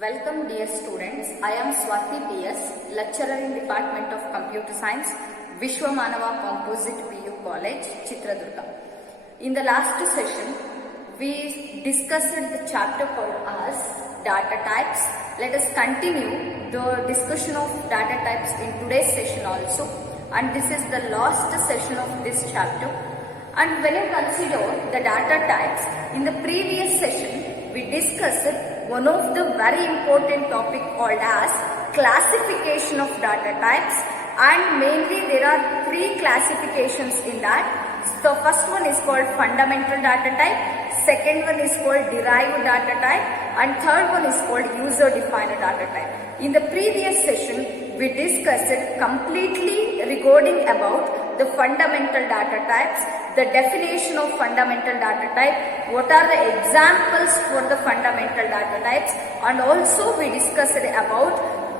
Welcome dear students, I am Swati PS, lecturer in Department of Computer Science, Vishwamanava Composite PU College, Chitradurga. In the last session, we discussed the chapter called as data types. Let us continue the discussion of data types in today's session also, and this is the last session of this chapter. And when you consider the data types, in the previous session, we discussed one of the very important topic called as classification of data types, and mainly there are three classifications in that. So first one is called fundamental data type, second one is called derived data type, and third one is called user defined data type. In the previous session, we discussed completely regarding about the fundamental data types, the definition of fundamental data type, what are the examples for the fundamental data types, and also we discussed about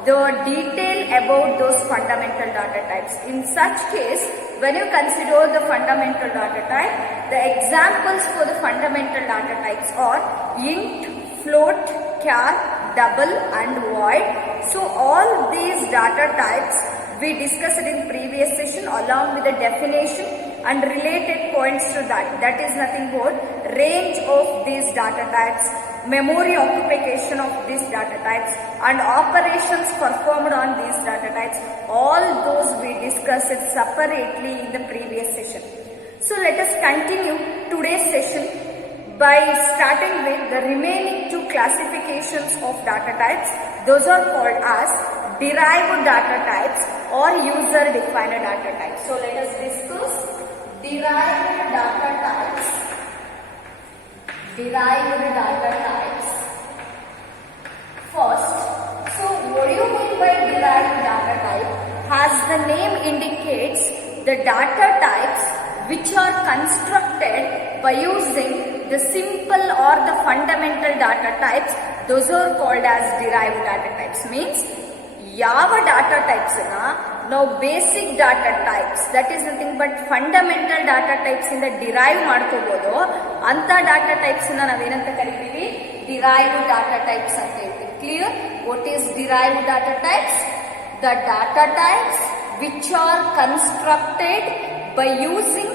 the detail about those fundamental data types. In such case, when you consider the fundamental data type, the examples for the fundamental data types are int, float, char, double and void. So all these data types we discussed in previous session along with the definition and related points to that. That is nothing but range of these data types, memory occupation of these data types, and operations performed on these data types. All those we discussed separately in the previous session. So let us continue today's session by starting with the remaining two classifications of data types. Those are called as derived data types or user defined data types. So let us discuss derived data types. Derived data types. First, so what do you mean by derived data type? As the name indicates, the data types which are constructed by using the simple or the fundamental data types, those are called as derived data types. Means ಯಾವ data types ನಾವು basic data types, that is nothing but fundamental data types ಇಂದ derive ಮಾಡ್ಕೋಬಹುದು ಅಂತ data types ನಾವೇನಂತ ಕರಿತೀವಿ, derived data types ಅಂತ ಹೇಳ್ತೀವಿ. Clear? What is derived data types? The data types which are constructed by using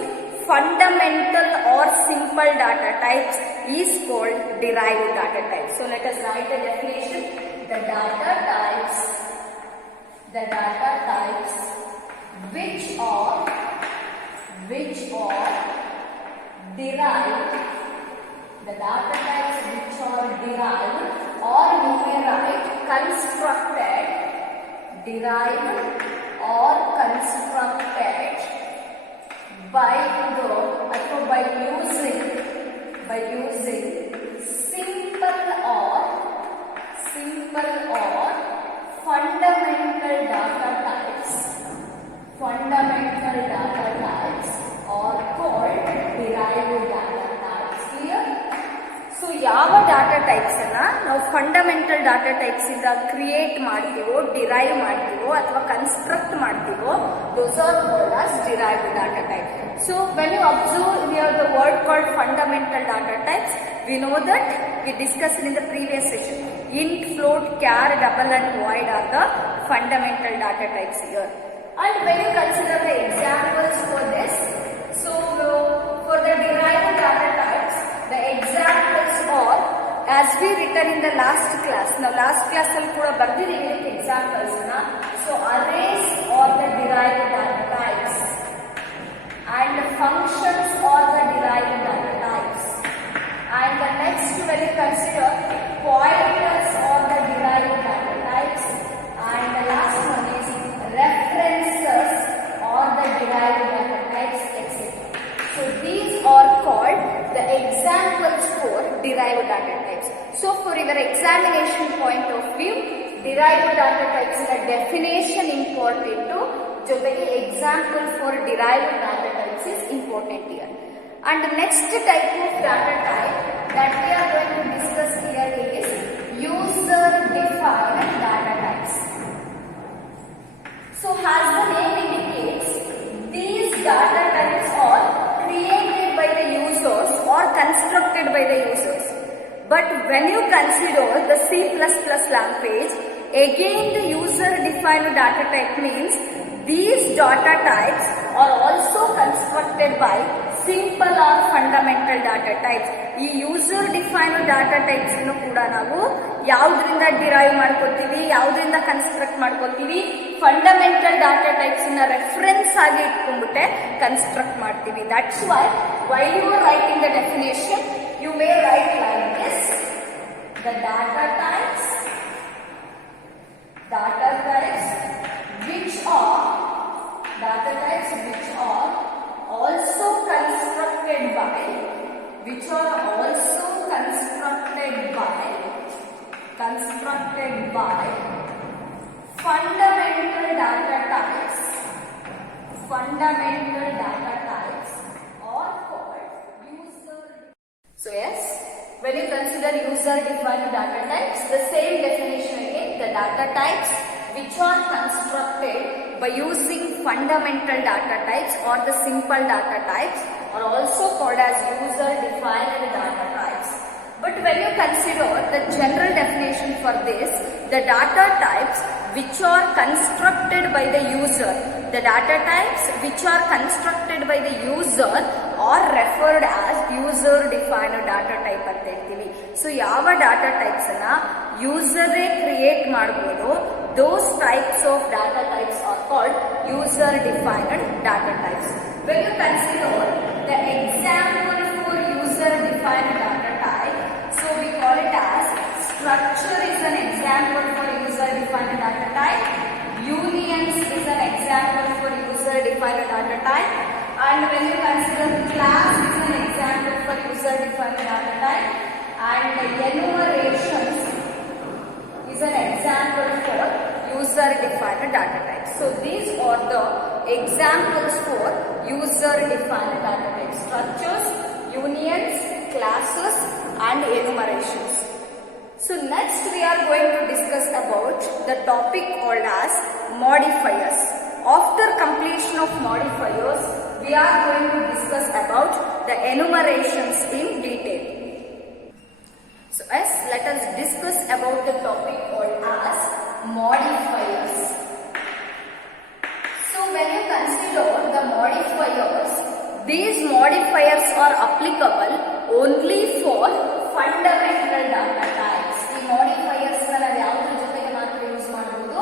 fundamental or simple data types is called derived data types. So let us write the definition. The data types which are derived, the data types which are derived, or you may write constructed, derived or constructed by using simple or fundamental data types. Fundamental data types are called derived data types. Clear? So ಯಾವ data types ಅನ್ನ ನಾವು fundamental data types ಇಂದ create ಮಾಡ್ತೀವೋ, derive ಮಾಡ್ತೀವೋ ಅಥವಾ construct ಮಾಡ್ತೀವೋ, those are called as derived data type. So when you observe here the word called fundamental data types, we know that we discussed in the previous session. Int, float, char, double and void are the fundamental data types here. And when you consider the examples for this, so for the derived data types, the examples are as we written in the last class. Now last class alli kuda bardidevi examples na. So arrays are the derived data types, and functions are the derived data types, and the next when you consider pointers are the derived data types, and the last one is references are the derived data types, etc. So these are called the examples for derived data types. So for your examination point of view, derived data types in a definition important to jotege example for derived data types is important here. And the next type of data type that we are going to discuss here is user defined data types. So as the name indicates, these data types are created by the users or constructed by the users. But when you consider the C++ language. Again, the user-defined data type means these data types are also constructed by simple or fundamental data types. ಈ user defined data types ಕೂಡ ನಾವು ಯಾವ್ದ್ರಿಂದ derive ಮಾಡ್ಕೋತೀವಿ, ಯಾವ್ದ್ರಿಂದ construct ಮಾಡ್ಕೋತೀವಿ, fundamental data types ನ reference ಆಗಿ ಇಟ್ಕೊಂಡ್ಬಿಟ್ಟೆ ಕನ್ಸ್ಟ್ರಕ್ಟ್ ಮಾಡ್ತೀವಿ. That's why you are writing the definition you may write like this: the data types which are also constructed by fundamental data types are called user. So yes, when you consider user defined data types, the same definition again: the data types which are constructed by using fundamental data types or the simple data types are also called as user defined data types. But when you consider the general definition for this, the data types which are constructed by the user, are referred as user defined data type ಅಂತ ಹೇಳ್ತೀವಿ. So ಯಾವ data types ಅನ್ನ ಯೂಸರೇ create ಮಾಡಬಹುದು, those types of data types are called user defined data types. When you consider the example for user defined data type, so we call it as structure is an example for user defined data type, unions is an example for user defined data type, and when you consider class is an example for user defined data type, and enumerations is an example for user defined data types. So these are the examples for user defined data types: structures, unions, classes and enumerations. So next we are going to discuss about the topic called as modifiers. After completion of modifiers, we are going to discuss about the enumerations in detail. So as let us discuss about the topic called as modifiers. So when you consider the modifiers, these modifiers are applicable only for fundamental data types. The modifiers ನಾವು ಯಾವುದ್ರ ಜೊತೆಗೆ ಮಾತ್ರ use ಮಾಡಬಹುದು?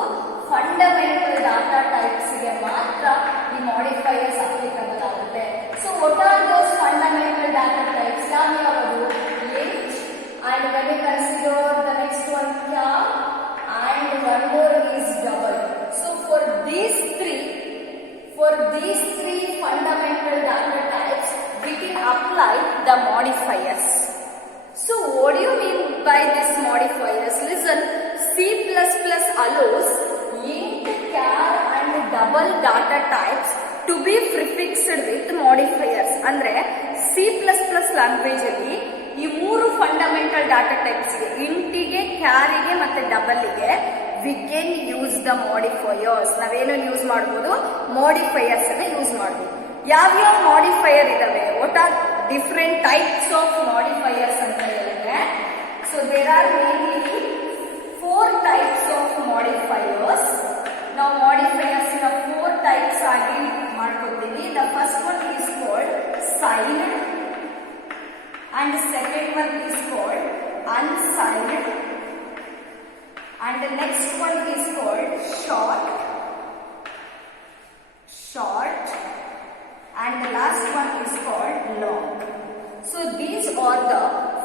Fundamental data types ಗೆ ಮಾತ್ರ ಈ modifiers applicable ಆಗುತ್ತೆ. So what are those fundamental data types? ಯಾವ್ಯಾವುದು? Int, and when you consider the next one char, and one more is double. So for these three fundamental data types, we can apply the modifiers. So what do you mean by these modifiers? Listen, C++ allows int, char and double data types to be prefixed with modifiers. ಅಂದ್ರೆ C++ language ಅಲ್ಲಿ ಈ ಮೂರು fundamental data types ಗೆ, ಇಂಟಿಗೆ, ಕ್ಯಾರಿಗೆ ಮತ್ತೆ ಡಬಲ್ಗೆ we can use the modifiers. ನಾವೇನು use ಮಾಡಬಹುದು? modifiers ಅನ್ನ use ಮಾಡಬಹುದು. ಯಾವ್ಯಾವ modifier ಇದಾವೆ? what are different types of modifiers ಅಂತ ಹೇಳಿದ್ರೆ, so there are mainly 4 types of modifiers. ನಾವು modifiers ನ 4 types ಆಗಿ ಮಾಡ್ಕೊತೀವಿ. The first one is called signed, and the second one is called unsigned, and the next one is called short, and the last one is called long. So these are the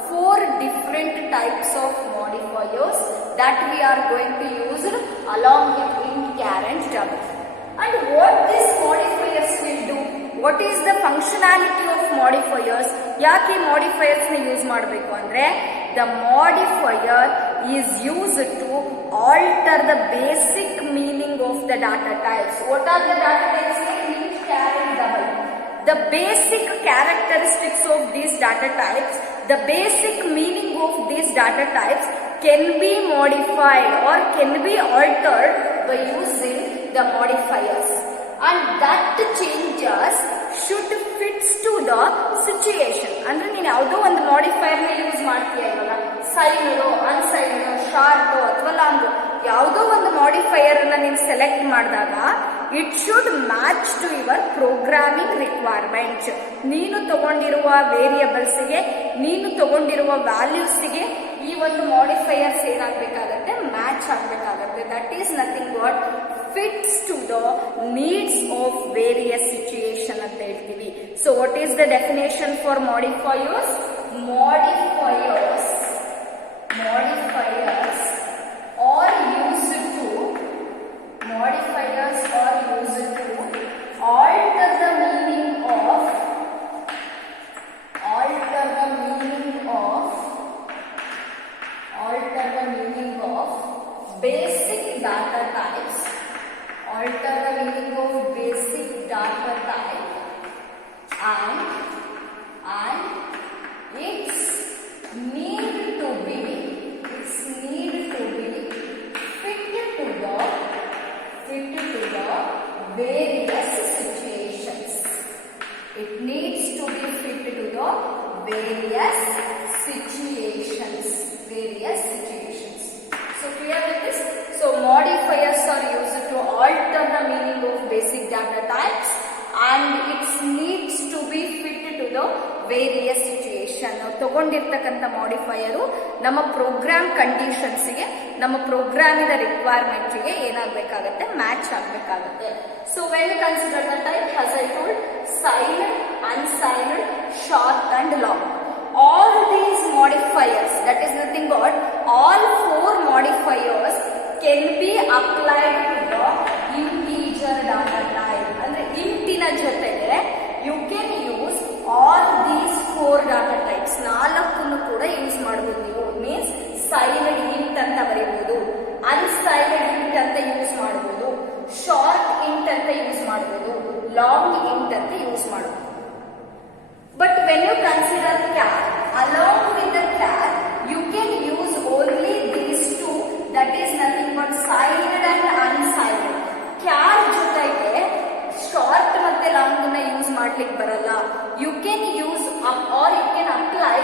4 different types of modifiers that we are going to use along with int, char and double. And what these modifiers will do? What is the functionality of modifiers? ಯಾಕೆ modifiers ನ use ಮಾಡಬೇಕು ಅಂದ್ರೆ, the modifier is used to alter the basic meaning of the data types. What are the data types? Int, char and double. The basic characteristics of these data types, the basic meaning of these data types can be modified or can be altered by using the modifiers, and that changes should fit to the situation. ಅಂದ್ರೆ ನೀನು ಯಾವುದೋ ಒಂದು modifier ನ use ಮಾಡ್ತೀಯ ಇವಾಗ, ಸೈಲ್ಡ್, unsigned, short ಅಥವಾ long ಯಾವುದೋ ಒಂದು ಮಾಡಿಫೈಯರ್ ಅನ್ನ ನೀವು ಸೆಲೆಕ್ಟ್ ಮಾಡಿದಾಗ it should match to your programming requirements. ನೀನು ತಗೊಂಡಿರುವ ವೇರಿಯಬಲ್ಸ್ಗೆ, ನೀನು ತಗೊಂಡಿರುವ ವ್ಯಾಲ್ಯೂಸ್ಗೆ ಈ ಒಂದು ಮಾಡಿಫೈಯರ್ಸ್ ಏನಾಗಬೇಕಾಗತ್ತೆ, ಮ್ಯಾಚ್ ಆಗಬೇಕಾಗತ್ತೆ. That is nothing what fits to the needs of various situation ಅಂತ ಹೇಳ್ತೀವಿ. So what is the definition for modifiers? Modifiers are used to alter the meaning of basic data types, and its need to be fit to the various situations. It needs to be fit to the various situations. So clear with this? So modifiers are used to alter the meaning of basic data types and its needs to be fit to the various situation. ನಾವು ತಗೊಂಡಿರ್ತಕ್ಕಂಥ modifier ನಮ್ಮ program ಕಂಡೀಷನ್ಸ್ಗೆ, ನಮ್ಮ ಪ್ರೋಗ್ರಾಮಿನ ರಿಕ್ವೈರ್ಮೆಂಟ್ಗೆ ಏನಾಗಬೇಕಾಗತ್ತೆ, match ಆಗಬೇಕಾಗತ್ತೆ. So when consider the type as I told signed, unsigned, short and long. All these modifiers, that is nothing but all four modifiers can be applied to the integer data type. ಅಂದ್ರೆ ಇಂಟಿನ ಜೊತೆಗೆ you can use all these four data types. ನಾಲ್ಕನ್ನು ಕೂಡ use ಮಾಡಬಹುದು ನೀವು. Means ಸೈಲ್ಡ್ int ಅಂತ ಬರೀಬಹುದು, ಅನ್ಸೈಲ್ಡ್ int ಅಂತ use ಮಾಡಬಹುದು, short int ಅಂತ use ಮಾಡಬಹುದು, ಲಾಂಗ್ ಇಂಟ್ ಅಂತ ಯೂಸ್ ಮಾಡಬಹುದು. But when you consider char, along with the char, you can use only these two, that is nothing but siled and unsiled. Char ಜೊತೆಗೆ short ಮತ್ತೆ long ನ use ಮಾಡ್ಲಿಕ್ಕೆ ಬರಲ್ಲ. You can use or you can apply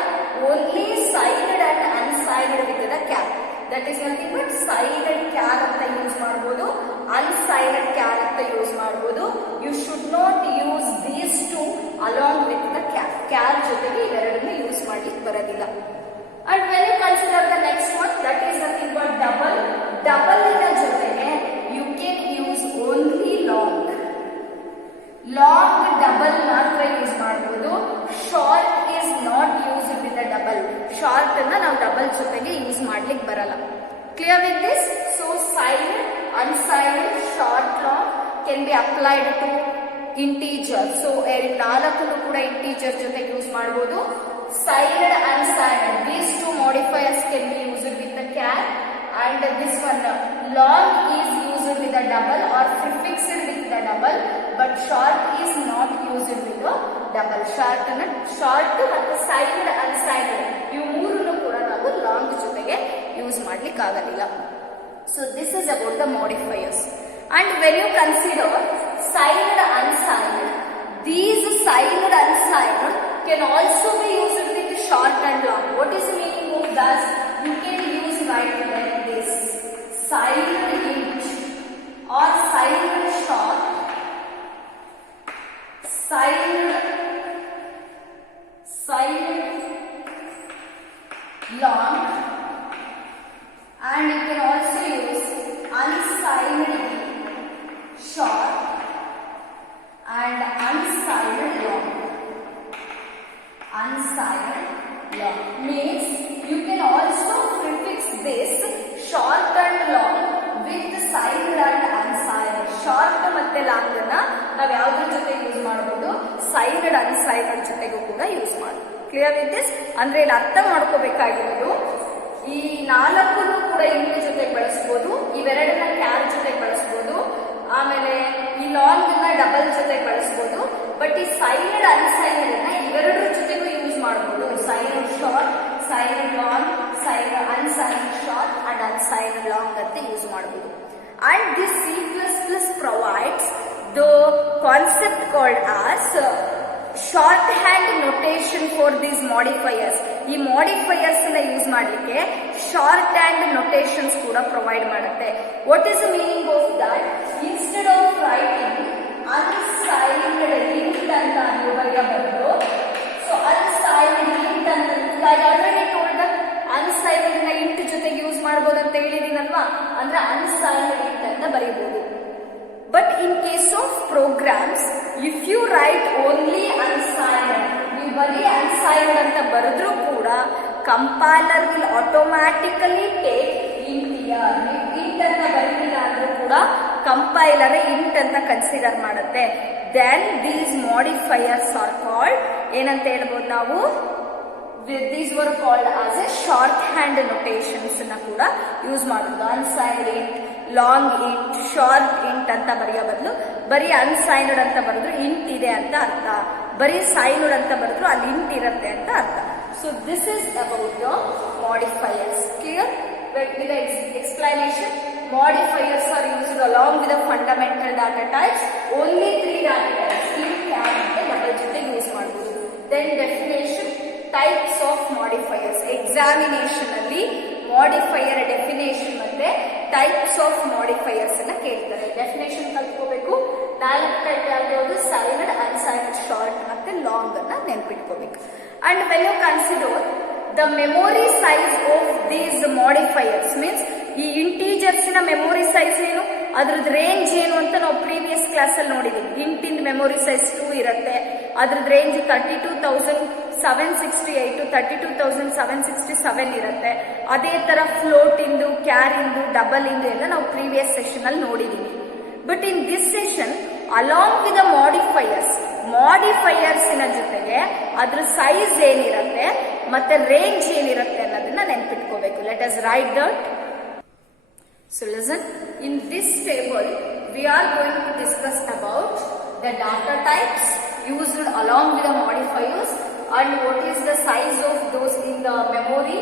only signed and unsigned with the char. That is nothing but signed char ಅಂತ use ಮಾಡಬಹುದು, unsigned char ಅಂತ use ಮಾಡಬಹುದು. You should not use these two along with the char. Char ಜೊತೆಗೆ ಇವೆರಡನ್ನು use ಮಾಡ್ಲಿಕ್ಕೆ ಬರೋದಿಲ್ಲ. And when you consider the next one, that is nothing but double. Double ನ ಜೊತೆಗೆ you can use only long. Long double ಮಾತ್ರ use ಮಾಡಬಹುದು. Short is not use with the double. Short ಅನ್ನ ನಾವು ಡಬಲ್ ಜೊತೆಗೆ use ಮಾಡ್ಲಿಕ್ಕೆ ಬರಲ್ಲ. Clear with this? So signed, unsigned, short, long can be applied to integer. So ನಾಲ್ಕನ್ನು ಕೂಡ integer ಜೊತೆಗೆ ಯೂಸ್ ಮಾಡಬಹುದು. Signed, unsigned, these two modifiers can be used with the char. And this one long is used with the double or prefixed with the double, but short is not used with the double. Short ಮತ್ತು ಸೈಲ್ಡ್, ಅನ್ಸೈಲ್ಡ್ ಇವು ಮೂರನ್ನು ಕೂಡ ನಾವು long ಜೊತೆಗೆ use ಮಾಡ್ಲಿಕ್ಕೆ ಆಗೋದಿಲ್ಲ. So this is about the modifiers. And when you consider siled, unsiled, these siled, unsiled can also be used with short and long. What is the meaning of that? You can use right like this: siled int or siled short, siled long, and you can also use unsiled short and unsiled long. Unsiled long means you can also prefix this short and long with siled and unsiled. Short ಮತ್ತೆ long ಅನ್ನ ನಾವು ಯಾವುದ್ರ ಜೊತೆ use ಮಾಡಬಹುದು? Signed, ಅನ್ಸೈಲ್ಡ್ ಜೊತೆಗೂ ಕೂಡ use ಮಾಡಬಹುದು. Clear with this? ಅಂದ್ರೆ ಇಲ್ಲಿ ಅರ್ಥ ಮಾಡ್ಕೋಬೇಕಾಗಿರೋದು, ಈ ನಾಲ್ಕನ್ನು ಕೂಡ ಇಂಟ್ ಜೊತೆಗೆ ಬಳಸಬಹುದು, ಇವೆರಡನ್ನ ಕ್ಯಾರ್ ಜೊತೆಗೆ ಬಳಸಬಹುದು, ಆಮೇಲೆ ಈ ಲಾಂಗ್ ಅನ್ನ ಡಬಲ್ ಜೊತೆಗೆ ಬಳಸಬಹುದು. ಬಟ್ ಈ ಸೈಲ್ಡ್, ಅನ್ಸೈಲ್ಡ್ ಅನ್ನ ಇವೆರಡರ ಜೊತೆಗೂ ಯೂಸ್ ಮಾಡಬಹುದು. Signed short, signed long, unsigned short and unsigned long ಅಂತ ಯೂಸ್ ಮಾಡಬಹುದು. And this C++ provides the concept called as shorthand notation for these modifiers. ಈ ಮಾಡಿಫೈಯರ್ಸ್ ನ ಯೂಸ್ ಮಾಡಲಿಕ್ಕೆ ಶಾರ್ಟ್ ಹ್ಯಾಂಡ್ ನೊಟೇಷನ್ಸ್ ಕೂಡ ಪ್ರೊವೈಡ್ ಮಾಡುತ್ತೆ. What is the meaning of that? Instead of writing unsigned link ಅಂತ ನೀವು ಬರೆಯಬಹುದು. ಸೊ unsigned link ಅಂತ ಆಲ್ರೆಡಿ ಟೋಲ್ಡ್ ಅನ್ಸೈನ್ಡ್ ನ ಇಂಟ್ ಜೊತೆಗೆ ಯೂಸ್ ಮಾಡಬಹುದು ಅಂತ ಹೇಳಿದೀನಲ್ವಾ, ಅಂದ್ರೆ ಅನ್ಸೈನ್ಡ್ ಲಿಂಕ್ ಅಂತ ಬರೀಬಹುದು. But in case of programs, if you write only unsigned, ನೀವು ಬರೀ unsigned ಅಂತ ಬರೆದ್ರೂ ಕೂಡ compiler will automatically take int here. ನೀವು int ಅಂತ ಬರೀಲಿಲ್ಲ ಅಂದ್ರೂ ಕೂಡ ಕಂಪೈಲರ್ int ಅಂತ ಕನ್ಸಿಡರ್ ಮಾಡುತ್ತೆ. Then these modifiers are called ಏನಂತ ಹೇಳ್ಬೋದು ನಾವು? These were called as a shorthand notations ನ ಕೂಡ ಯೂಸ್ ಮಾಡೋದು. Unsigned int, long int, short int ಅಂತ ಬರೆಯೋ ಬದಲು ಬರೀ ಅನ್ಸೈನ್ಡ್ ಅಂತ ಬರೆದ್ರು ಇಂಟ್ ಇದೆ ಅಂತ ಅರ್ಥ, ಬರೀ ಸೈನ್ಡ್ ಅಂತ ಬರೆದ್ರು ಅಲ್ಲಿ ಇಂಟ್ ಇರುತ್ತೆ ಅಂತ ಅರ್ಥ. So this is about the modifiers. Clear? with the explanation, modifiers are used along with the fundamental data types. Only 3 data types int, char and double ಜೊತೆ ಯೂಸ್ ಮಾಡಬಹುದು. Then definition, types of modifiers. Examination ಅಲ್ಲಿ modifier definition ಮತ್ತೆ types of modifiers ಅನ್ನ ಕೇಳ್ತಾರೆ. definition ಕಲ್ತ್ಕೋಬೇಕು. 4 type ಯಾವುದು? signed, unsigned, short ಮತ್ತೆ long ಅನ್ನ ನೆನಪಿಟ್ಕೋಬೇಕು. And when you consider the memory size of these modifiers means ಈ ಇಂಟೀಜರ್ಸ್ ನ ಮೆಮೊರಿ ಸೈಜ್ ಏನು, ಅದ್ರದ್ದು ರೇಂಜ್ ಏನು ಅಂತ ನಾವು ಪ್ರೀವಿಯಸ್ ಕ್ಲಾಸ್ ಅಲ್ಲಿ ನೋಡಿದೀವಿ. ಇಂಟಿಂದ ಮೆಮೊರಿ ಸೈಜ್ 2 ಇರುತ್ತೆ, ಅದ್ರದ್ದು ರೇಂಜ್ 32,768 32,767 ಇರುತ್ತೆ. ಅದೇ ತರ ಫ್ಲೋಟ್ ಇಂದು, ಕ್ಯಾರ್ ಇಂದು, ಡಬಲ್ ಇಂದು ಎಲ್ಲ ನಾವು ಪ್ರೀವಿಯಸ್ ಸೆಷನ್ ಅಲ್ಲಿ ನೋಡಿದೀವಿ. But in this session along with the modifiers ನ ಜೊತೆಗೆ ಅದ್ರ ಸೈಜ್ ಏನಿರುತ್ತೆ ಮತ್ತೆ ರೇಂಜ್ ಏನಿರುತ್ತೆ ಅನ್ನೋದನ್ನ ನೆನ್ಪಿಟ್ಕೋಬೇಕು. Let us write that. So listen, in this table we are going to discuss about the data types used along with the modifiers and what is the size of those in the memory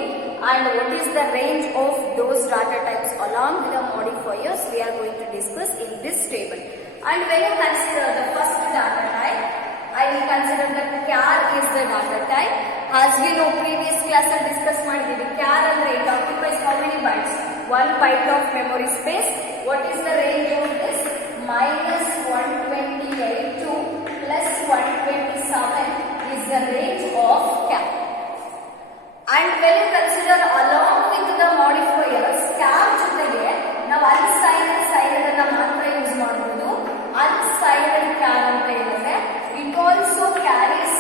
and what is the range of those data types along with the modifiers we are going to discuss in this table. And when you consider the first data type, I will consider that char is the data type. As we know, previous class I discussed ಮಾಡಿದ್ದೀವಿ. char ಅಂದ್ರೆ it occupies how many bytes? 1 byte of memory space. What is the range of this? -128 to +127 is the range of char. And when you consider along with the modifiers, char ಜೊತೆಗೆ ನಾವು unsigned signed ಅನ್ನ ಮಾತ್ರ use ಮಾಡಬಹುದು. unsigned char ಅಂತ ಹೇಳಿದ್ರೆ it also carries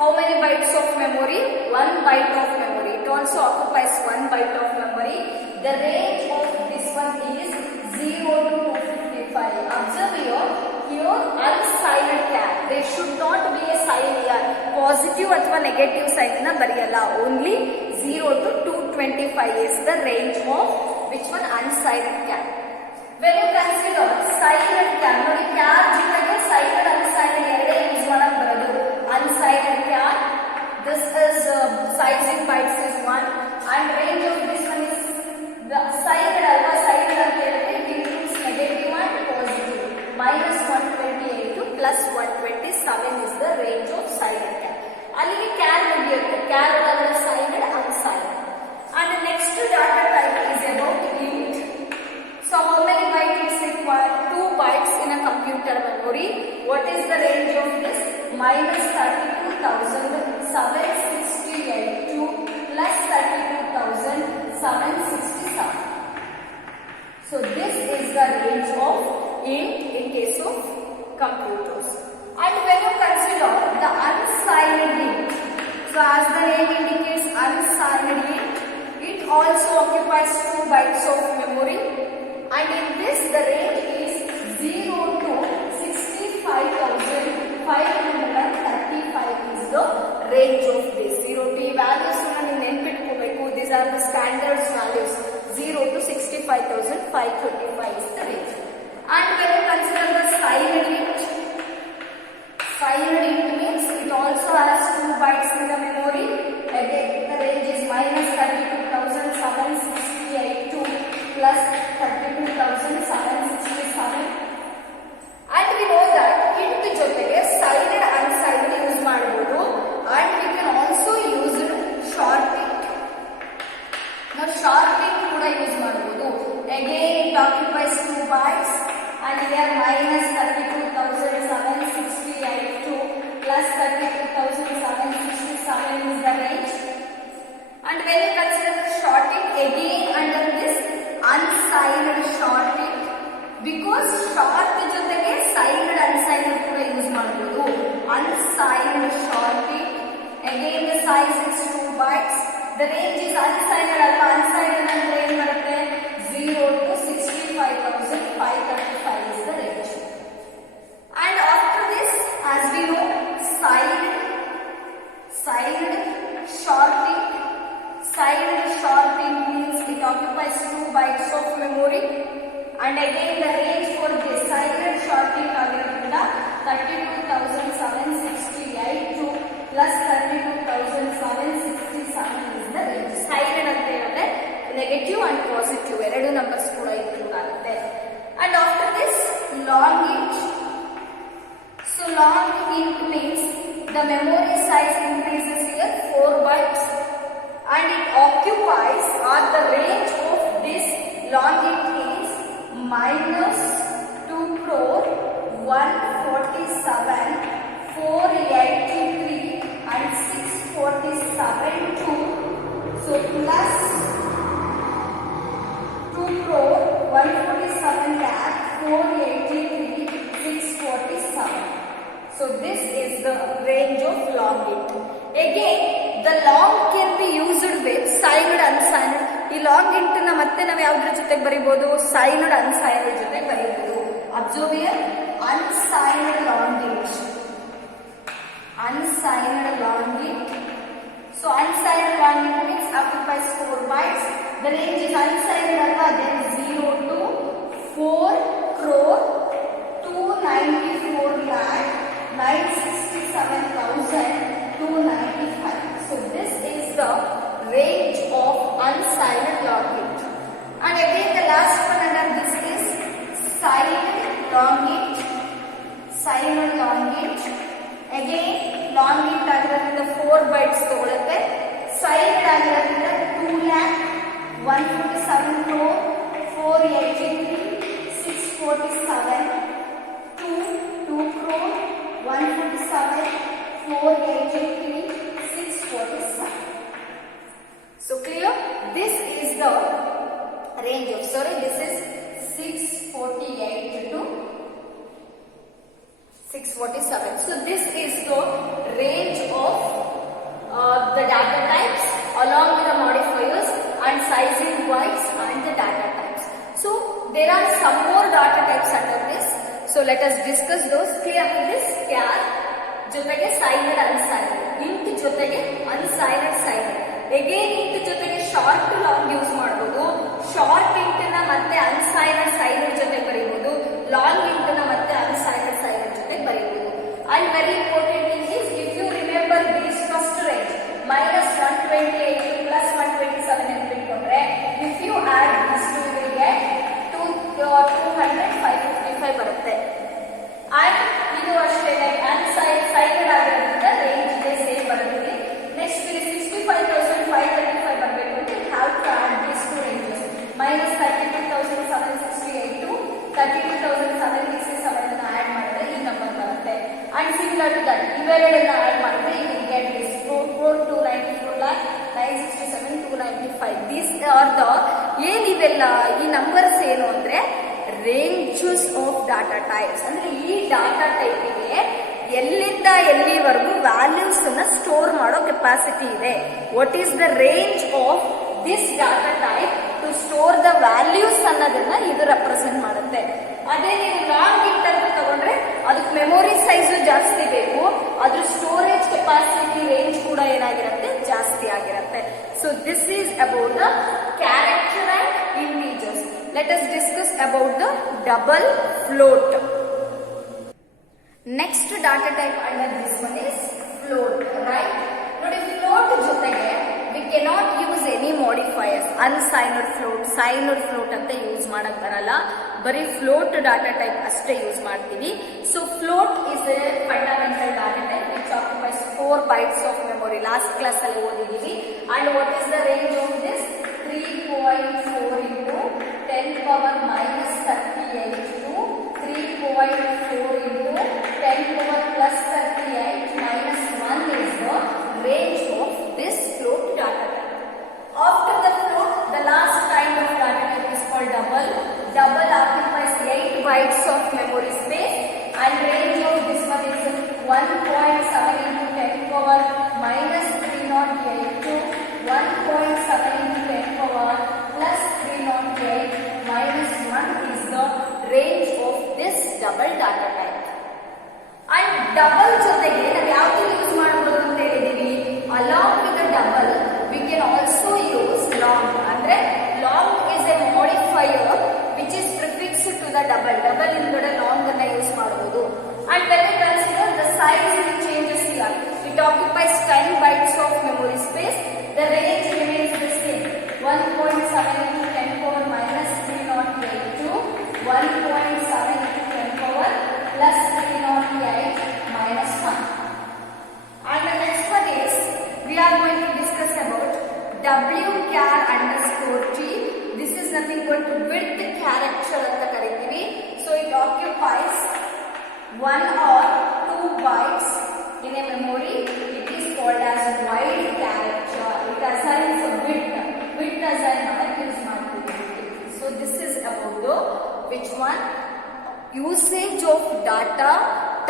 how many bytes of memory? 1 byte of memory. It also occupies 1 byte of memory. The range of this one is 0 to 255. Observe here unsigned char. There should not be a sign here. Positive ಅಥವಾ negative sign ನ ಬರೆಯಲ್ಲ. Only 0 to 225 is the range of which one? unsigned char. When you consider signed char, ನೋಡಿ char ಜೊತೆಗೆ signed unsigned ಎರಡೇ use ಮಾಡಕ್ ಬರೋದು. unsigned char, this is size in bytes is 1 and range of this one is the signed alpha signed ಅಂತ ಹೇಳಿದ್ರೆ it includes negative and positive. -128 to +127 is the range of signed char. ಅಲ್ಲಿಗೆ char ಮುಗಿಯುತ್ತೆ. char ಒಳಗಡೆ signed unsigned. And next data type is about int. So how many bytes is required? 2 bytes in a computer memory. What is the range of this? -32,768 to +32,767. So this is the range of int in case of computers. And when you consider the unsigned int, so as the name indicates unsigned int, it also occupies 2 bytes of memory. And in this the range is 0 to 65,535 is the range of this. 0 to values ನೀವು ನೆನಪಿಟ್ಕೋಬೇಕು. These are the standard values. 0 to 65,535 is the range. And when you consider the signed int means it also has 2 bytes in the memory. Again the range is -32,768 to +32,767. And we know that int ಜೊತೆಗೆ signed unsigned use occupies 2 bytes, and here minus 32,768 plus 32,767 is the range. And when you consider the sorting again under this unsigned sorting, because short ಜೊತೆಗೆ signed unsigned ಕೂಡ use ಮಾಡಬಹುದು. Unsigned sorting, again the size is 2 bytes. The range is unsigned alva, unsigned ಅಂದ್ರೆ ಏನು ಬರುತ್ತೆ 0 to 65,535 is the range. And after this, as we know, signed sorting. Signed sorting means it occupies 2 bytes of memory, and again the range for this signed sorting ಆಗಿರೋದ್ರಿಂದ 32,768 plus 32,767 is the range. Signed ಅಂತ ಹೇಳಿದ್ರೆ negative and positive ಎರಡು numbers ಕೂಡ include ಆಗುತ್ತೆ. And after this, long int. So long int means the memory size increases here 4 bytes. And it occupies, or the range of this long int is minus 2 crore 147,483 and 647 2. So plus 2 crore 147 lakh 483 647. So this is the range of long int. Again, the long can be used with signed unsigned. ಈ long int ನ ಮತ್ತೆ ನಾವು ಯಾವ್ದ್ರ ಜೊತೆಗೆ ಬರೀಬಹುದು signed unsigned ಜೊತೆಗೆ ಬರೀಬಹುದು. Observe here unsigned long int. Unsigned long int. So unsigned long int means occupies 4 bytes. The range is unsigned alva, then 0 to 4 crore 294 lakh 967,295. So this is the range of unsigned long int. And again the last one under this is signed long int. Signed long int. Again long int ಆಗಿರೋದ್ರಿಂದ 4 bytes ತಗೊಳುತ್ತೆ. Signed ಆಗಿರೋದ್ರಿಂದ 2,147,483 647 2 crore 147,483 647. So clear? This is the range of, this is 648 to 647. So this is the range of the data types along with the modifiers and sizing bytes and the data types. So there are some more data types under this. So let us discuss those. Clear with this? Char ಜೊತೆಗೆ signed unsigned, int ಜೊತೆಗೆ unsigned signed. Again int ಜೊತೆಗೆ short long use ಮಾಡಬಹುದು. Short int ನ ಮತ್ತೆ unsigned signed ಜೊತೆಗೆ ಬರೀಬಹುದು. Long int ನ ಮತ್ತೆ unsigned signed ಜೊತೆಗೆ ಬರೀಬಹುದು. And very important thing is, if you remember this first range minus 128 plus 127 ಅಂತ ಇಟ್ಕೊಂಡ್ರೆ, if you add these two you will get 200,555 ಬರುತ್ತೆ. And ಇದು ಅಷ್ಟೇ unsigned ಆಗಿರೋದ್ರಿಂದ ರೇಂಜ್ ಇದೆ ಸೇಮ್ ಬರುತ್ತೆ. ನೆಕ್ಸ್ಟ್ ಇಲ್ಲಿ 65,535 ಬರಬೇಕು ಅಂತ have to add these two ranges minus 32,768 to 32,767 ಅನ್ನು ಆಡ್ ಮಾಡಿದ್ರೆ ಈ ನಂಬರ್ ಬರುತ್ತೆ. And similar to that ಇವೆರಡನ್ನ ಆಡ್ ಮಾಡಿದ್ರೆ you will get this 4,294 lakh 967,295. These are the ಏನಿವೆಲ್ಲ ಈ ನಂಬರ್ಸ್ ಏನು ಅಂದ್ರೆ ರೇಂಜಸ್ ಆಫ್ ಡಾಟಾ ಟೈಪ್ಸ್. ಅಂದ್ರೆ ಈ ಡಾಟಾ ಟೈಪಿಗೆ ಎಲ್ಲಿಂದ ಎಲ್ಲಿವರೆಗೂ ವ್ಯಾಲ್ಯೂಸ್ ಅನ್ನ ಸ್ಟೋರ್ ಮಾಡೋ ಕೆಪಾಸಿಟಿ ಇದೆ. What is the range of this data type two store the values ಅನ್ನೋದನ್ನ ಇದು ರೆಪ್ರೆಸೆಂಟ್ ಮಾಡುತ್ತೆ. ಅದೇ ನೀವು ಲಾಂಗ್ ಇಂಟ್ ಅಂತ ತಗೊಂಡ್ರೆ ಅದಕ್ಕೆ ಮೆಮೊರಿ ಸೈಜ್ ಜಾಸ್ತಿ ಬೇಕು, ಅದ್ರ ಸ್ಟೋರೇಜ್ ಕೆಪಾಸಿಟಿ ರೇಂಜ್ ಕೂಡ ಏನಾಗಿರುತ್ತೆ ಜಾಸ್ತಿ ಆಗಿರುತ್ತೆ. So this is about the character and integers. Let us discuss about the double float. Next data type under this one is float, right? Now float ಜೊತೆಗೆ we cannot use any modifiers. Unsigned float, signed float ಅಂತ use ಮಾಡಕ್ ಬರಲ್ಲ. ಬರೀ float data type ಅಷ್ಟೇ use ಮಾಡ್ತೀವಿ. So float is a fundamental data type which occupies 4 bytes of memory. Last class ಅಲ್ಲಿ ಓದಿದೀವಿ. And what is the range of this? 3.4 into 10 power minus nothing but width character ಅಂತ ಕರಿತೀವಿ. So it occupies 1 or 2 bytes in a memory. It is called as wide character. It assigns a width assign ಮಾಡಕ್ಕೆ use ಮಾಡ್ತೀವಿ. So this is about the which one usage of data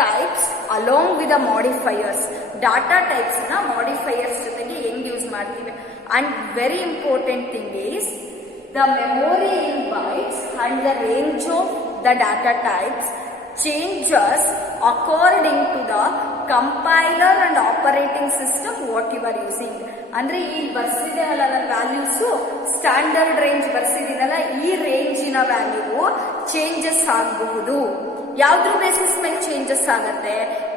types along with the modifiers. Data types na modifiers ಜೊತೆಗೆ ಹೆಂಗ್ use ಮಾಡ್ತೀವಿ. And very important thing is the memory in bytes and the range of the data types changes according to the compiler and operating system what you are using. ಅಂದ್ರೆ ಇಲ್ಲಿ ಬರ್ಸಿದೆ ಅಲ್ಲ values standard range ಬರ್ಸಿದೀನಲ್ಲ, ಈ ರೇಂಜಿನ value changes ಆಗಬಹುದು. ಯಾವ್ದ್ರ basis ಮೇಲೆ changes ಆಗತ್ತೆ?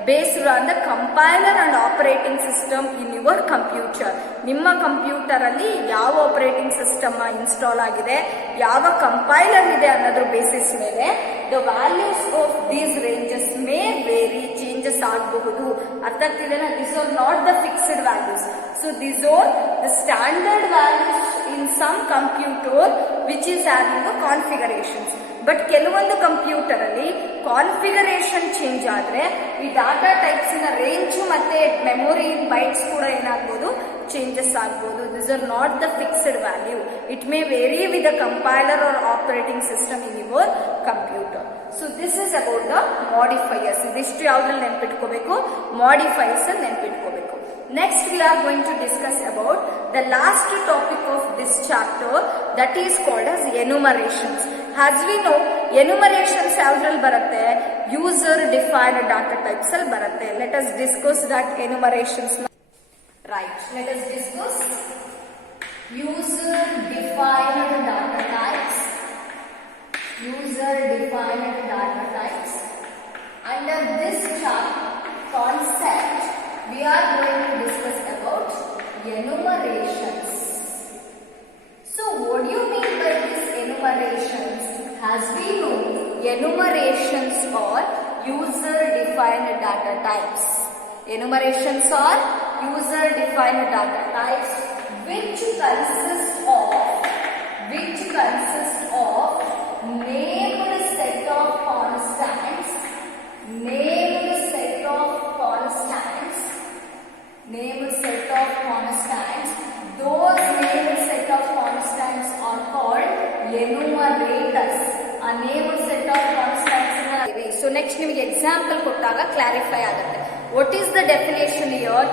Based on the compiler and operating system in your computer. ನಿಮ್ಮ computer ಅಲ್ಲಿ ಯಾವ ಆಪರೇಟಿಂಗ್ ಸಿಸ್ಟಮ್ ಇನ್ಸ್ಟಾಲ್ ಆಗಿದೆ, ಯಾವ ಕಂಪೈಲರ್ ಇದೆ ಅನ್ನೋದ್ರ ಬೇಸಿಸ್ ಮೇಲೆ the values of these ranges may vary, changes ಆಗಬಹುದು. ಅರ್ಥ ಆಗ್ತಿದೆನಾ? This are not the fixed values. So this are the standard values in some computer which is having the configurations. But ಕೆಲವೊಂದು computer ಅಲ್ಲಿ configuration change ಆದ್ರೆ ಈ data types ನ range ಮತ್ತೆ memory bytes ಕೂಡ ಏನಾಗಬಹುದು, ಚೇಂಜಸ್ ಆಗಬಹುದು. This are not the fixed value. It may vary with the compiler or operating system in your computer. So this is about the modifiers. ಇದಿಷ್ಟು ಯಾವ್ದ್ರಲ್ಲಿ ನೆನ್ಪಿಟ್ಕೋಬೇಕು? Modifiers ಅಲ್ಲಿ ನೆನ್ಪಿಟ್ಕೋಬೇಕು. Next we are going to discuss about the last topic of this chapter, that is called as enumerations. As we know, enumerations ಯಾವ್ದ್ರಲ್ಲಿ ಬರುತ್ತೆ? User defined data types ಅಲ್ಲಿ ಬರುತ್ತೆ. Let us discuss that enumerations. Right, let us discuss user defined data types. User defined data types. Under this concept we are going to discuss about enumerations. So what do you mean by these enumerations? As we know, enumerations are user defined data types. Enumerations are user defined data types which consist of named set of constants, named set of constants. Those named set of constants are called enumerators. A named set of constants. So next ನಿಮಗೆ example ಕೊಟ್ಟಾಗ clarify ಆಗುತ್ತೆ. What is the definition here?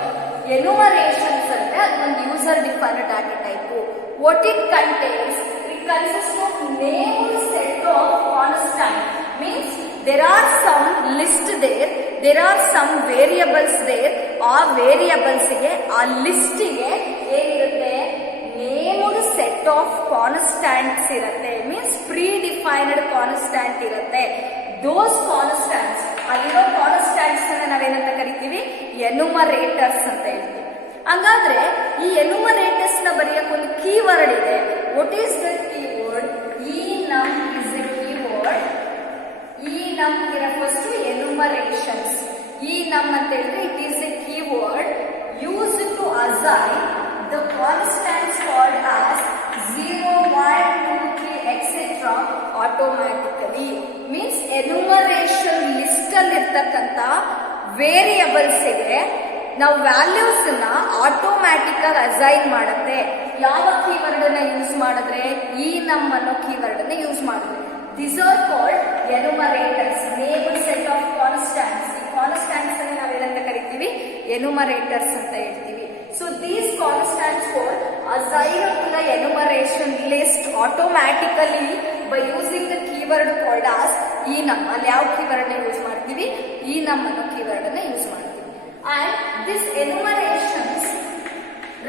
Enumerations ಅಂದ್ರೆ ಅದೊಂದು user defined data type. What it contains? It consists of named set of constants. Means there are some list there are some variables there. ಆ variables ಗೆ, ಆ list ಗೆ ಏನಿರುತ್ತೆ? Named set of ಕಾನ್ಸ್ಟಾಂಟ್ಸ್ ಇರುತ್ತೆ. Means pre defined constant ಇರುತ್ತೆ. ದೋಸ್ ಕಾನ್ಸ್ಟಾಂಟ್ಸ್, ಅಲ್ಲಿರೋ ಕಾನ್ಸ್ಟಾಂಟ್ಸ್ ನಾವೇನಂತ ಕರಿತೀವಿ? ಎನ್ಯುಮರೇಟರ್ಸ್ ಅಂತ ಹೇಳ್ತೀವಿ. ಹಾಗಾದ್ರೆ ಈ ಎನ್ಯುಮರೇಟರ್ಸ್ ನ ಬರೆಯಕ್ಕೆ ಒಂದು ಕೀವರ್ಡ್ ಇದೆ. What is the keyword? enum is a keyword. enum refers to enumerations. enum ಅಂತ ಹೇಳಿದ್ರೆ it is a keyword used to assign the constants called as 0, 1, 2, 3, etc. automatically. Means enumeration list ಅಲ್ಲಿ ಇರ್ತಕ್ಕಂತ ವೇರಿಯಬಲ್ಸ್ ಗೆ ನಾವು values ನ automatic ಆಗಿ assign ಮಾಡುತ್ತೆ. ಯಾವ ಕೀವರ್ಡ್ ಅನ್ನ ಯೂಸ್ ಮಾಡಿದ್ರೆ? enum ಅನ್ನೋ ಕೀವರ್ಡ್ ಅನ್ನ ಯೂಸ್ ಮಾಡಿದ್ರೆ. These are called enumerators, named set of constants. ಈ ಕಾನ್ಸ್ಟಾಂಟ್ಸ್ ಅನ್ನು ನಾವೇನಂತ ಕರಿತೀವಿ? ಎನ್ಯುಮರೇಟರ್ಸ್ ಅಂತ ಹೇಳ್ತೀವಿ. So these constants were assigned to the enumeration list automatically by using the keyword called as enum. ಅಲ್ಲಿ ಯಾವ ಕೀವರ್ಡ್ ನ ಯೂಸ್ ಮಾಡ್ತೀವಿ? enum ಅನ್ನೋ ಕೀವರ್ಡ್ ಅನ್ನ ಯೂಸ್ ಮಾಡ್ತೀವಿ. And this enumerations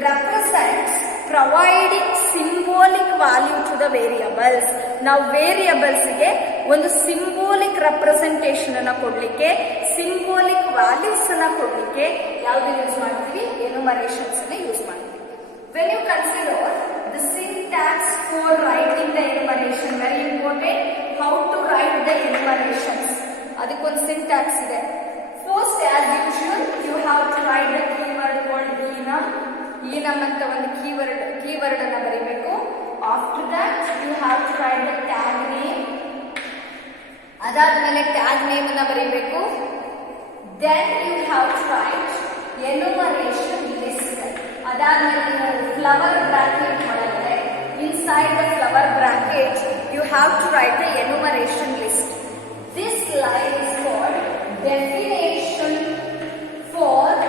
represents providing symbolic value to the variables. ನಾವು variables ಗೆ ಒಂದು ಸಿಂಬೋಲಿಕ್ ರೆಪ್ರೆಸೆಂಟೇಷನ್ ಅನ್ನ ಕೊಡ್ಲಿಕ್ಕೆ, ಸಿಂಬೋಲಿಕ್ ವ್ಯಾಲ್ಯೂಸ್ ಅನ್ನ ಕೊಡ್ಲಿಕ್ಕೆ ಯಾವ್ದು ಯೂಸ್ ಮಾಡ್ತೀವಿ? ಎನ್ಯುಮರೇಷನ್ಸ್ ಅನ್ನ ಯೂಸ್ ಮಾಡ್ತೀವಿ. When you consider the syntax for writing the enumeration, very important. How to write the enumerations? ಅದಕ್ಕೊಂದು ಸಿಂಟ್ಯಾಕ್ಸ್ ಇದೆ. First, as usual, you have to write the keyword called enum ಅಂತ ಒಂದು ಕೀವರ್ಡ್ ಅನ್ನ ಬರೀಬೇಕು. After that, you have to ಅದಾದ್ಮೇಲೆ tag name ಅನ್ನ ಬರೀಬೇಕು. Then you have to write enumeration list. ಅದಾದ್ಮೇಲೆ ನೀವು ಫ್ಲವರ್ ಬ್ರಾಕೆಟ್ ಮಾಡಿದ್ರೆ inside the flower bracket you have to write the enumeration list. This line is called definition for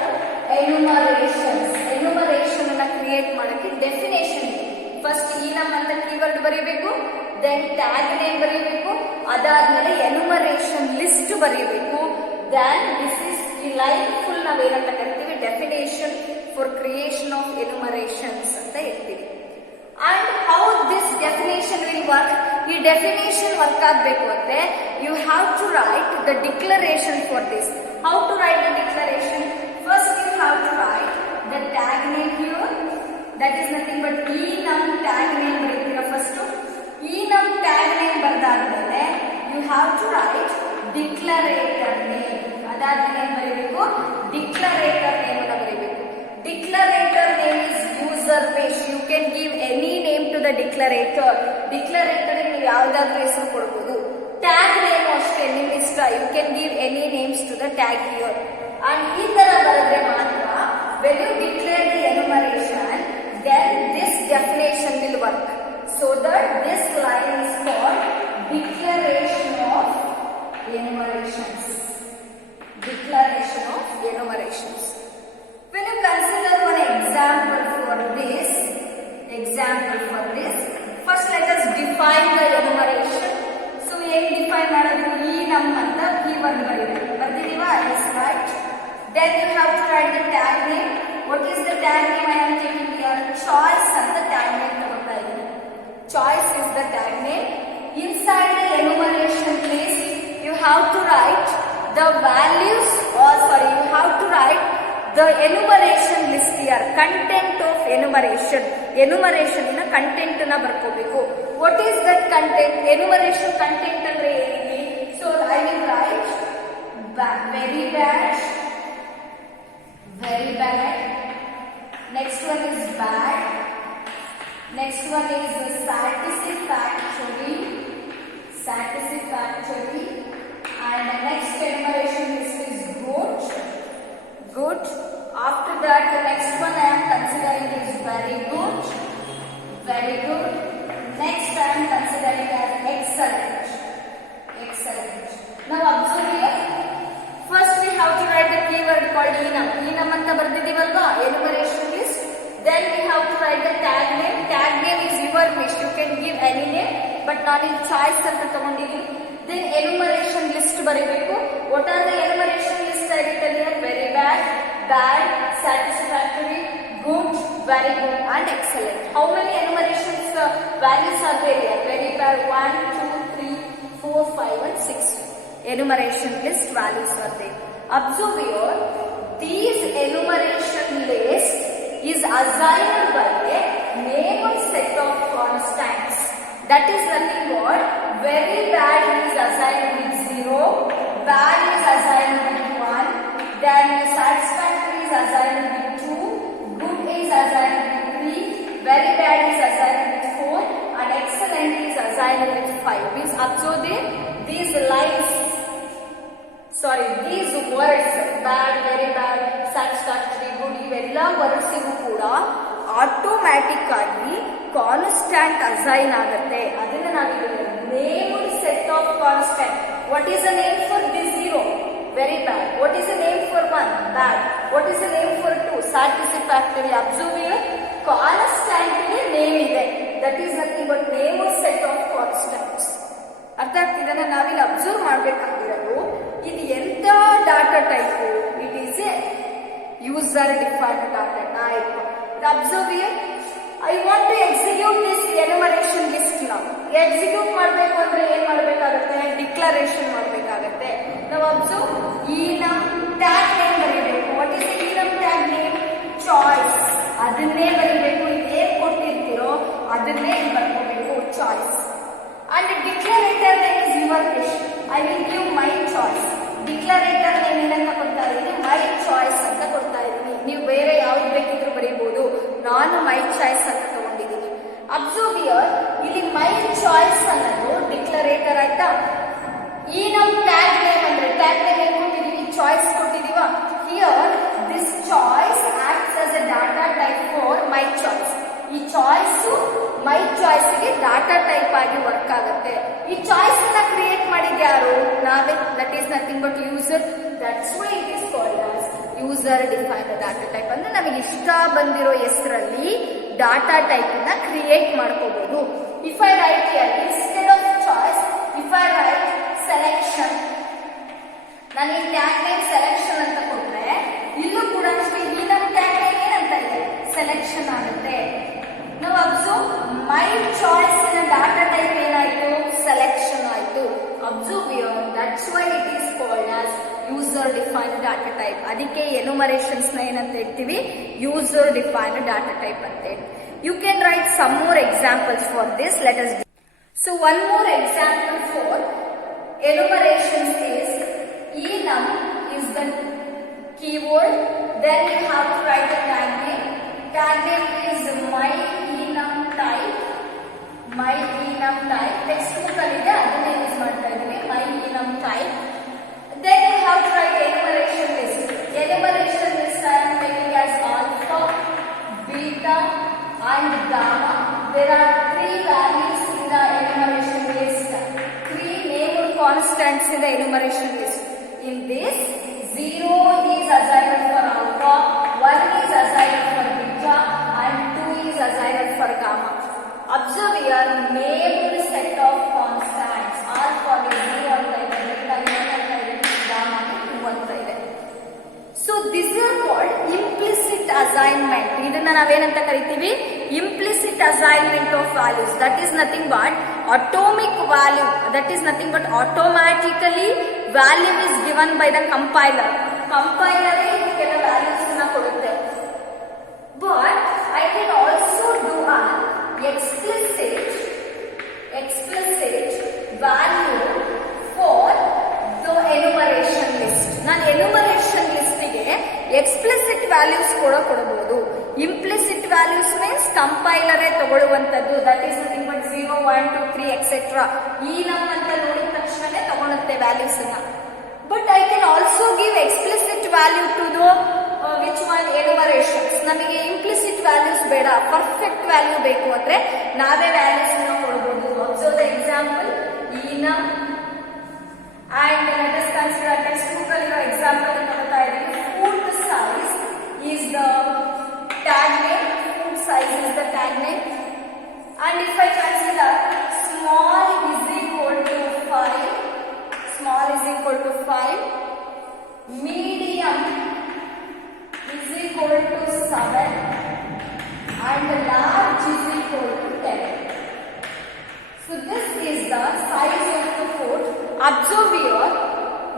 enumerations. Enumeration ಅನ್ನ create ಮಾಡಕ್ಕೆ definition. First enum ಅಂತ keyword ಬರೀಬೇಕು, then tag name ಬರೀಬೇಕು, ಅದಾದ್ಮೇಲೆ enumeration list ಬರೀಬೇಕು. Then this is ಈ line full ನಾವೇನಂತ ಕರಿತೀವಿ, definition for creation of enumerations ಅಂತ ಹೇಳ್ತೀವಿ. And how this definition will work, ಈ ಡೆಫಿನೇಷನ್ ವರ್ಕ್ ಆಗಬೇಕು ಅಂದ್ರೆ you have to write the declaration for this. How to write the declaration? First you have to write the tag name here. That is nothing but enum tag name ಬರೀತೀರಾ first. enum tag name ಬರ್ದಾದ್ಮೇಲೆ you have to write declarator name. ಅದಾದ್ಮೇಲೆ ಏನ್ ಬರೀಬೇಕು? Declarator name ಅನ್ನ ಬರೀಬೇಕು. Declarator name is user wish. You can give any name to the declarator. Declarator ನೀವು ಯಾವ್ದಾದ್ರು ಹೆಸರು ಕೊಡಬಹುದು. ಟ್ಯಾಗ್ ನೇಮ್ ಅಷ್ಟೇ ನಿಮ್ ಇಷ್ಟ. You can give any names to the tag here. And ಈ ತರ ಬರೆದ್ರೆ ಮಾತ್ರ when you declare the enumeration, then this definition will work. So that this line is called declaration of enumerations. Declaration of enumerations. When you consider one example for this, first let us define the enumeration. So ಏನು define ಮಾಡೋದು? enum ಅಂತ keyword ಬರೀಬೇಕು. ಬರ್ದಿದೀವಾ? Yes, right. Then you have to write the tag name. What is the tag name I am taking here? Choice ಅಂತ tag name ತಗೊಳ್ತಾ ಇದ್ದೀನಿ. Choice is the tag name. Inside the enumeration list, you have to write the values, you have to write the enumeration list here. Content of enumeration. Enumeration ನ content ನ ಬರ್ಕೋಬೇಕು. What is that content? Enumeration content ಅಂದ್ರೆ ಏನಿದೆ? So I will write very bad. Very bad. Next one is bad. Next one is satisfactory. And the next enumeration list is good. After that, the next one I am considering is very good. Next I am considering as excellent. Now observe here. First we have to write the keyword called enum. Enum anta ಬರ್ದಿದೀವಲ್ವಾ, enumeration list. Then we have to write the tag name. Tag name is your wish. You can give any name, but ನಾನು ಇಲ್ಲಿ choice ಅಂತ ತಗೊಂಡಿದ್ದೀನಿ. Then enumeration list ಬರೀಬೇಕು. What are the enumeration list I written here? Very bad, satisfactory, good, very good, and excellent. How many enumerations values are there here? Very bad, 1, 2, 3, 4, 5, and 6. Enumeration list values are there. Observe here, these enumeration list is assigned by a named set of constants. That is nothing but very bad is assigned with 0, bad is assigned with 1, then satisfactory is assigned with 2, good is assigned with 3, very bad is assigned with 4, and excellent is assigned with 5. Please observe these lines. These words, bad, very bad, satisfactory, good, ಇವೆಲ್ಲ ವರ್ಡ್ಸಿಗೂ ಕೂಡ automatic ಆಗಿ constant assign ಆಗುತ್ತೆ. ಅದನ್ನ ನಾವೀಗ named set of constant. What is a name for this 0? Very bad. What is the name for 1? Bad. What is the name for 2? Satisfactory. Observe here, constant name ಇದೆ. That is nothing but named set of constants. ಅರ್ಥ ಆಗ್ತಿದೆ? ನಾವಿಲ್ಲಿ observe ಮಾಡಬೇಕಾಗಿರೋದು ಇದು ಎಂತ data type. It is a user defined data type. Observe here, I want to execute this enumeration list. ನಾವು execute ಮಾಡಬೇಕು ಅಂದ್ರೆ ಏನ್ ಮಾಡಬೇಕಾಗುತ್ತೆ? ಡಿಕ್ಲರೇಷನ್ ಮಾಡಬೇಕಾಗುತ್ತೆ. ನಾವು ಅಬ್ಸರ್ವ್ enum ಟ್ಯಾಗ್ ನೇಮ್ ಬರೀಬೇಕು. What is enum tag name? Choice. ಅದನ್ನೇ ಬರೀಬೇಕು. ಏನ್ ಕೊಟ್ಟಿರ್ತೀರೋ ಅದನ್ನೇ ಬರ್ಕೋಬೇಕು, choice. And the declarator name is your wish. I will give my choice. Declarator name ಏನಂತ ಕೊಡ್ತಾ ಇದ್ದೀನಿ? My choice ಅಂತ ಕೊಡ್ತಾ ಇದ್ದೀನಿ. ನೀವು ಬೇರೆ ಯಾವ್ದು ಬೇಕಿದ್ರು ಬರೀಬಹುದು. ನಾನು my choice ಅಂತ ತಗೊಂಡಿದ್ದೀನಿ. Observe here, ಇಲ್ಲಿ my choice ಅನ್ನೋದು ಡಿಕ್ಲರೇಟರ್ ಆಯ್ತಾ? ಈ ನಮ್ ಟ್ಯಾಗ್ ನೇಮ್ ಅಂದ್ರೆ ಟ್ಯಾಗ್ ನೇಮ್ ಏನ್ ಕೊಟ್ಟಿದೀವಿ, ಚಾಯ್ಸ್ ಕೊಟ್ಟಿದೀವ. Here this choice acts as a data type for my choice. ಈ ಚಾಯ್ಸ್ ಮೈ ಚಾಯ್ಸ್ ಗೆ ಡಾಟಾ ಟೈಪ್ ಆಗಿ ವರ್ಕ್ ಆಗುತ್ತೆ. ಈ ಚಾಯ್ಸ್ ಅನ್ನ ಕ್ರಿಯೇಟ್ ಮಾಡಿದ ಯಾರು, ನಾವೇ. That is nothing but user. That's why it is called as user defined data type. ಅಂದ್ರೆ ನಮಗೆ ಇಷ್ಟ ಬಂದಿರೋ ಹೆಸರಲ್ಲಿ ಡಾಟಾ ಟೈಪ್ ನ ಕ್ರಿಯೇಟ್ ಮಾಡ್ಕೋಬಹುದು. If I write here instead of choice, if I right selection, ನಾನು ಈ ಟ್ಯಾಗ್ ನೇಮ್ ಸೆಲೆಕ್ಷನ್ ಅಂತ ಕೊಟ್ರೆ ಇಲ್ಲೂ ಕೂಡ ಅಷ್ಟೇ ಈ ನಮ್ಮ ಟ್ಯಾಗ್ ನೇಮ್ ಏನಂತ ಇದೆ, ಸೆಲೆಕ್ಷನ್ ಆಗುತ್ತೆ. ನಾವು ಅಬ್ಸರ್ವ್ ಮೈ ಚಾಯ್ಸ್ ನ ಡಾಟಾ ಟೈಪ್ ಏನಾಯ್ತು, ಸೆಲೆಕ್ಷನ್ ಆಯ್ತು. Observe here that's why it is called as user defined data type. ಅದಕ್ಕೆ ಎನುಮರೇಷನ್ಸ್ ನ ಏನಂತ ಹೇಳ್ತೀವಿ, ಯೂಸರ್ ಡಿಫೈನ್ಡ್ ಡಾಟಾ ಟೈಪ್ ಅಂತ ಹೇಳಿ. You can write some more examples for this. Let us so one more example for enumerations is enum is the keyword, then you have to write a tag name. Tag name is my enum type. My enum type text book ಅಲ್ಲಿ ಇದೆ, ಅದನ್ನ use ಮಾಡ್ತಾ ಇದ್ದೀನಿ, my enum type. Then you have to write enumeration list. Enumeration list I am taking as alpha, beta and gamma. There are 3 values in the enumeration list. 3 named constants in the enumeration list. In this, 0 is assigned for alpha, 1 is assigned for beta and 2 is assigned for gamma. Observe here named set of constants. Alpha is 0 ಅಂತ ಇದೆ, beta is 1 ಅಂತ ಇದೆ, gamma is 2 ಅಂತ ಇದೆ. So this is called implicit assignment. ಇದನ್ನ ನಾವೇನಂತ ಕರಿತೀವಿ, implicit assignment of values. That is nothing but atomic value. That is nothing but automatically value is given by the compiler. Compiler ಕೆಲವು values ಅನ್ನು ಕೊಡುತ್ತೆ. But I can also do an explicit value for the enumeration list. ನಾನು enumeration list ಗೆ explicit values ಕೊಡಬಹುದು. Implicit values means compiler ತಗೊಳ್ಳುವಂತದ್ದು. That is nothing but 0, 1, 2, 3 etc. ಈ ನಮ್ಮಂತ ನೋಡಿದ ತಕ್ಷಣ ತಗೊಳುತ್ತೆ values ಅನ್ನ. But I can also give explicit value to the which one enumerations. ನಮಗೆ implicit values ಬೇಡ, perfect value ಬೇಕು ಅಂದ್ರೆ ನಾವೇ values ಅನ್ನು ಕೊಡಬಹುದು. Observe the example enum and let us consider textbook ಅಲ್ಲಿರೋ example ತಗೊಳ್ತಾ ಇದ್ದೀವಿ. Food size is the tag name. Food size is the tag name. And if I consider small is equal to 5, small is equal to 5, medium is equal to 7 and large is equal to 10. So this is the size of the food. Observe here,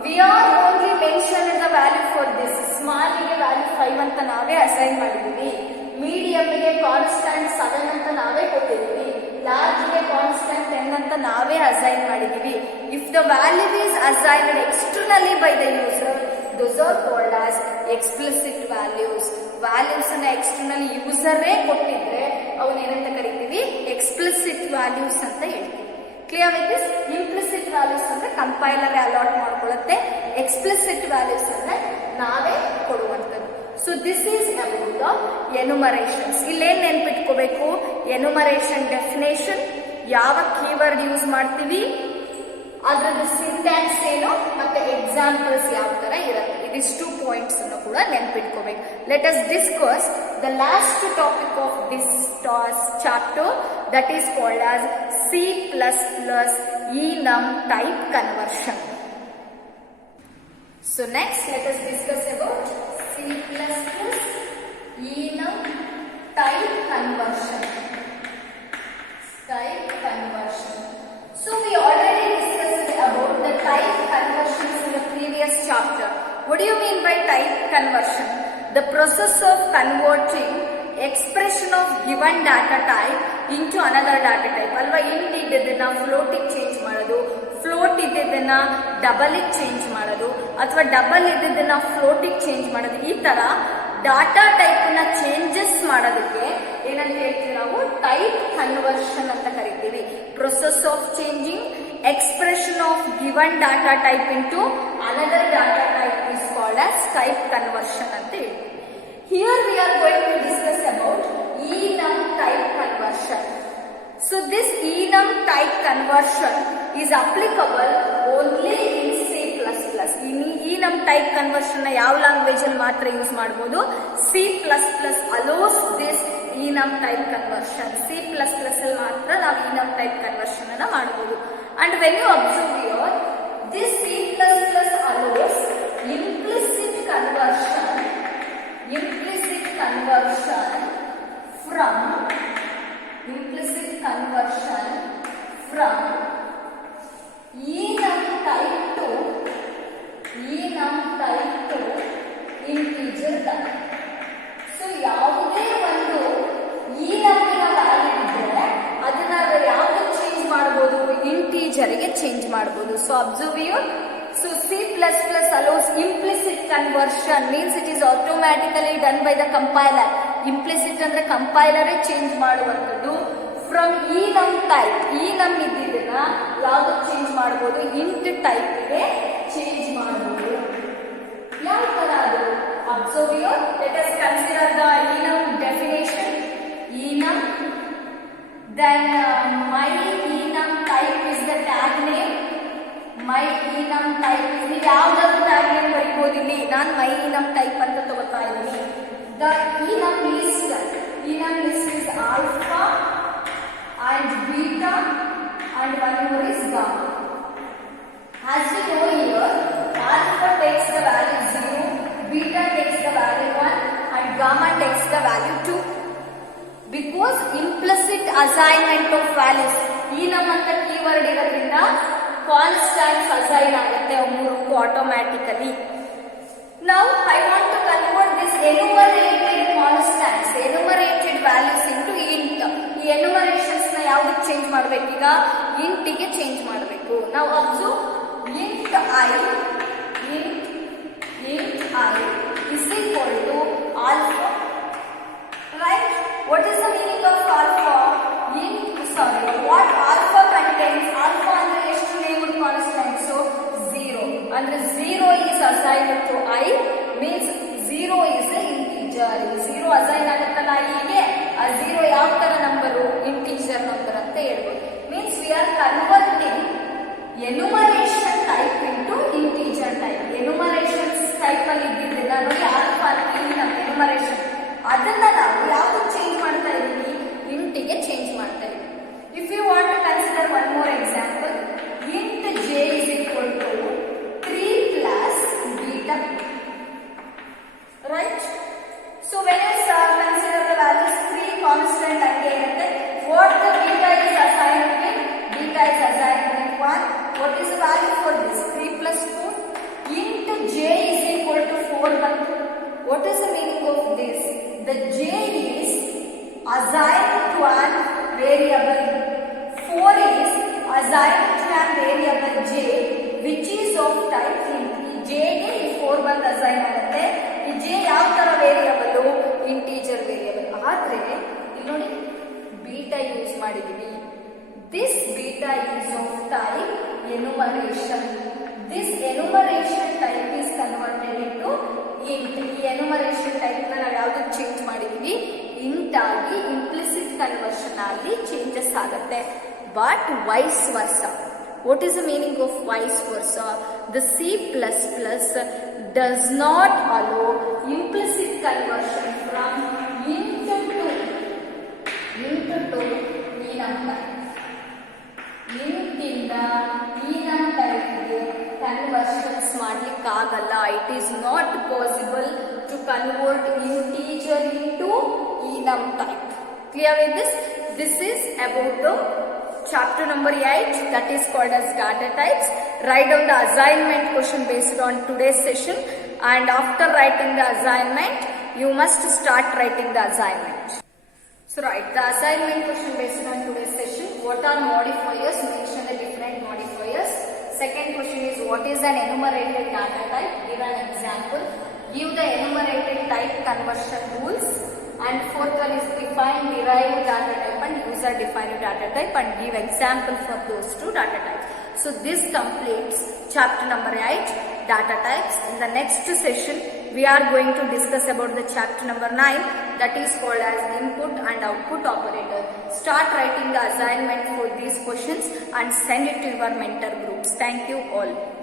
we are only mentioned the value for this. Small ಗೆ value 5 ಅಂತ ನಾವೇ assign ಮಾಡಿದ್ದೀವಿ, medium ಗೆ constant 7 ಅಂತ ನಾವೇ ಕೊಟ್ಟಿದ್ದೀವಿ, large ಗೆ constant 10 ಅಂತ ನಾವೇ ಅಸೈನ್ ಮಾಡಿದ್ದೀವಿ. If the value is assigned externally by the user, those are called as explicit values. Values ಅನ್ನ ಎಕ್ಸ್ಟರ್ನಲಿ ಯೂಸರೇ ಕೊಟ್ಟಿದ್ರೆ ಅವನ್ನ ಏನಂತ ಕರಿತೀವಿ, ಎಕ್ಸ್ಪ್ಲಿಸಿಟ್ ವ್ಯಾಲ್ಯೂಸ್ ಅಂತ ಹೇಳ್ತೀವಿ. Clear with this? Implicit values ಅಂದ್ರೆ ಕಂಪೈಲರ್ ಅಲಾಟ್ ಮಾಡ್ಕೊಳ್ಳುತ್ತೆ, ಎಕ್ಸ್ಪ್ಲಿಸಿಟ್ ವ್ಯಾಲ್ಯೂಸ್ ಅಂದ್ರೆ ನಾವೇ ಕೊಡುವಂಥದ್ದು. So this is about the enumerations. ಇಲ್ಲೇನ್ ನೆನ್ಪಿಟ್ಕೋಬೇಕು, ಎನುಮರೇಷನ್ ಡೆಫಿನೇಷನ್, ಯಾವ ಕೀವರ್ಡ್ ಯೂಸ್ ಮಾಡ್ತೀವಿ, ಅದ್ರದ್ದು ಸಿಂಟ್ಯಾಕ್ಸ್ ಏನು, ಮತ್ತೆ ಎಕ್ಸಾಂಪಲ್ಸ್ ಯಾವ ತರ ಇರುತ್ತೆ, ಇದಿಷ್ಟು ಪಾಯಿಂಟ್ಸ್ ಅನ್ನು ಕೂಡ ನೆನ್ಪಿಟ್ಕೋಬೇಕು. Let us discuss the last topic of this chapter, that is called as C++ enum type conversion. So next let us discuss about C++ enum type conversion. So we already discussed about the type conversions in the previous chapter. What do you mean by type conversion? The process of converting expression of given data type into another data type. ಅಲ್ವಾ, int ಇದ್ದದನ್ನ ಫ್ಲೋಟಿಗೆ change ಮಾಡೋದು, float ಇದ್ದದನ್ನ ಡಬಲಿಗೆ change ಮಾಡೋದು, ಅಥವಾ double ಇದ್ದದನ್ನ ಫ್ಲೋಟಿಗೆ change ಮಾಡೋದು. ಈ ತರ data type ನ changes ಮಾಡೋದಕ್ಕೆ ಏನಂತ ಹೇಳ್ತೀವಿ ನಾವು, ಟೈಪ್ ಕನ್ವರ್ಷನ್ ಅಂತ ಕರಿತೀವಿ. Process of changing expression of given data type into another data type is called as type conversion ante helti. Here we are going to discuss about enum type conversion. So this enum type conversion is applicable only in C++. enum type conversion na yav language alli matra use ಮಾಡಬಹುದು, C++ allows this enum type conversion. C++ alli matra ನಾವು enum type conversion ಅನ್ನು ಮಾಡಬಹುದು. And when you observe here, this C++ allows implicit conversion from enum type to integer type. So ಯಾವುದೇ ಒಂದು enum ನ value ಇದ್ದರೆ ಅದನ್ನ ಯಾವುದು change ಮಾಡಬಹುದು, ಇಂಟೀಜರ್ ಗೆ ಚೇಂಜ್ ಮಾಡಬಹುದು. So observe here. So C++ allows implicit conversion, means it is automatically done by the compiler. Implicit ಅಂದ್ರೆ ಕಂಪೈಲರ್ ಚೇಂಜ್ ಮಾಡುವಂತದ್ದು. ಫ್ರಮ್ enum type, enum ಇದ್ದಿದ್ದನ್ನ ಯಾವುದು ಚೇಂಜ್ ಮಾಡಬಹುದು, ಇಂಟ್ ಟೈಪ್ ಗೆ ಚೇಂಜ್ ಮಾಡಬಹುದು. ಯಾವ ತರ ಅದು? Observe here. Let us consider the enum definition. enum, then my enum type is the tag name. My enum type is the ಯಾವ್ದಾದ್ರು tag name ಬರೀಬಹುದು ಇಲ್ಲಿ. ನಾನು my enum type ಅಂತ ತಗೋತಾ ಇದ್ದೀನಿ. The enum list is alpha and beta and one more is gamma. As we know here, alpha takes the value 0, beta takes the value 1 and gamma takes the value 2. Because implicit assignment of values, enum ಅಂತ keyword ಇರೋದ್ರಿಂದ constants assign ಆಗುತ್ತೆ ಮೂರಕ್ಕೂ automatically. Now I want to convert this enumerated constants, enumerated values into int. ಈ enumerations ನ ಯಾವ್ದಕ್ಕೆ change ಮಾಡಬೇಕು? ಈಗ int ಗೆ change ಮಾಡಬೇಕು. Now observe int I is equal to alpha. Right? What is the meaning of alpha? What alpha contains? Alpha ಅಂದ್ರೆ ಎಷ್ಟು named constant? So 0. ಅಂದ್ರೆ 0 is assigned to I, means 0 is a integer. 0 assign ಆಗುತ್ತಲ್ಲ ಹೀಗೆ, ಆ 0 ಯಾವ ತರ number? Integer number ಅಂತ ಹೇಳ್ಬೋದು. Means we are converting enumeration type into integer type. enumeration type ಅಲ್ಲಿ ಇದ್ದಿದ್ದನ್ನ ನೋಡಿ, ಆಲ್ಫಾ enumeration ಅದನ್ನ ನಾವು ಯಾವ್ದಕ್ಕೆ ಚೇಂಜ್ ಮಾಡ್ತಾ ಇದೀವಿ? ಇಂಟಿಗೆ ಚೇಂಜ್ ಮಾಡ್ತಾ ಇದೀವಿ. If you want to consider one more example, int j is equal to 3 plus beta. Right? So when you consider the values 3 constant again, what the beta is assigned with? Beta is assigned with 1. What is the value for this? 3 plus 4. Int j is equal to 4 1. What is the meaning of this? The j is assigned to an variable. 4 is assigned to an variable j which is of type int. ಈ j ಗೆ ಈ 4 ಬಂದು assign ಆಗುತ್ತೆ. ಈ j ಯಾವ ತರ variable? Integer variable. ಆದ್ರೆ ಇಲ್ಲಿ ನೋಡಿ ಬೀಟಾ ಯೂಸ್ ಮಾಡಿದೀವಿ. This beta is of type enumeration. This enumeration type is converted into int. ಈ enumeration type ನ ನಾವು ಯಾವ್ದಕ್ಕೆ ಚೇಂಜ್ ಮಾಡಿದೀವಿ? int ಆಗಿ implicit conversion ಆಗಿ ಚೇಂಜಸ್ ಆಗುತ್ತೆ. But vice versa. What is the meaning of vice versa? The C++ does not allow implicit conversion from int to enum type. int ಇಂದ enum type ಗೆ conversions ಮಾಡ್ಲಿಕ್ಕೆ ಆಗಲ್ಲ. It is not possible to convert integer into enum type. Clear with this? This is about the chapter number 8, that is called as data types. Write down the assignment question based on today's session, and after writing the assignment you must start writing the assignment. So write the assignment question based on today's session. What are modifiers? Mention the different modifiers. Second question is what is an enumerated data type? Give an example. Give the enumerated type conversion rules. And fourth one is define derived data type and user defined data type and give example for those two data types. So this completes chapter number 8, data types. In the next session, we are going to discuss about the chapter number 9, that is called as input and output operator. Start writing the assignment for these questions and send it to your mentor groups. Thank you all.